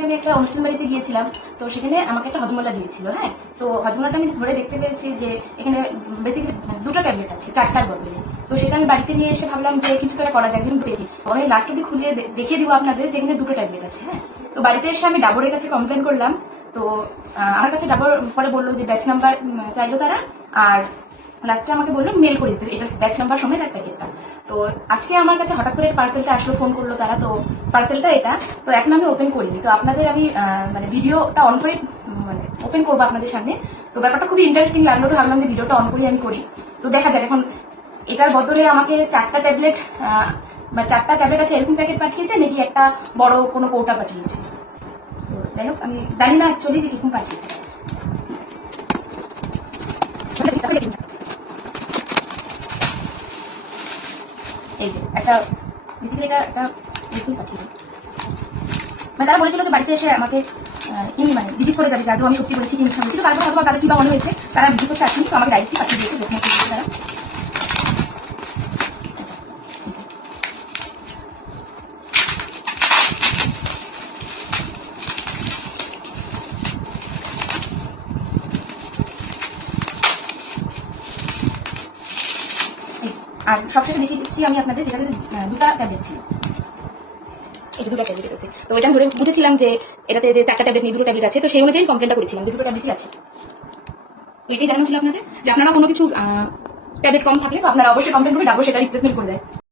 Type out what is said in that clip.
আমি একটা অনুষ্ঠান বাড়িতে গিয়েছিলাম, তো সেখানে আমাকে একটা হজমোলা দিয়েছিল। হ্যাঁ, তো হজমোলাটা আমি ধরে দেখতে পেরেছি যে এখানে বেসিক্যালি দুটো ট্যাবলেট আছে 4টার বদলে। তো সেটা আমি বাড়িতে নিয়ে এসে ভাবলাম যে কিছু একটা করা যায়, যেহেতু পেয়েছি। তো আমি লাস্ট অব্দি খুলে দেখিয়ে দিব আপনাদের যে এখানে দুটো ট্যাবলেট আছে। হ্যাঁ, তো বাড়িতে এসে আমি ডাবরের কাছে কমপ্লেন করলাম। তো আমার কাছে ডাবর পরে বললো যে ব্যাচ নাম্বার চাইলো তারা, আর লাস্টে আমাকে বললো মেল করে দিতে এটা ব্যাচ নাম্বার সমেত একটা প্যাকেটটা। তো আজকে আমার কাছে হঠাৎ করে পার্সেলটা আসলো, ফোন করলো তারা। তো পার্সেলটা এটা, তো এখন আমি ওপেন করিনি। তো আপনাদের আমি মানে ভিডিওটা অন করে মানে ওপেন করবো আপনাদের সামনে। তো ব্যাপারটা খুবই ইন্টারেস্টিং লাগলো, তো ভাবলাম যে ভিডিওটা অন করে আমি করি। তো দেখা যাক এখন এটার বদলে আমাকে 4টা ট্যাবলেট বা 4টা ট্যাবলেট আছে এরকম প্যাকেট পাঠিয়েছে, নাকি একটা বড় কোনো কৌটা পাঠিয়েছে। তো যাই হোক, আমি জানি না অ্যাকচুয়ালি যে কিরকম পাঠিয়েছে। এই যে একটা বেসিক্যালি এটা একটা লিকুইড পাঠিয়েছে। মানে তারা বলেছিল যে বাড়িতে এসে আমাকে মানে ভিজিট করে যাবে, যাদের আমি সত্যি বলেছি কি মিথ্যা বলেছি। তো তারপর হয়তো তাদের কিবা মনে হয়েছে, তারা ভিজিট করতে আসেনি, তো আমাকে ডাইরেক্টলি পাঠিয়ে দিয়েছে ডকুমেন্ট তারা। আর সবশেষে দেখিয়ে দিচ্ছি আমি আপনাদের, যেটাতে দুটা ট্যাবলেট ছিল। এই যে দুটো ট্যাবলেট এটাতে, তো এটা আমি ধরে বুঝেছিলাম যে এটাতে যে 4টা ট্যাবলেট নেই, দুটো ট্যাবলেট আছে। তো সেই অনুযায়ী কমপ্লেনটা করেছিলাম যে দুটো ট্যাবলেটই আছে। তো এটাই জানানো ছিল আপনাদের, যে আপনারা কোনো কিছু ট্যাবলেট কম থাকলে তো আপনারা অবশ্যই কমপ্লেন করে ডাবল সেটা রিপ্লেসমেন্ট করে দেয়।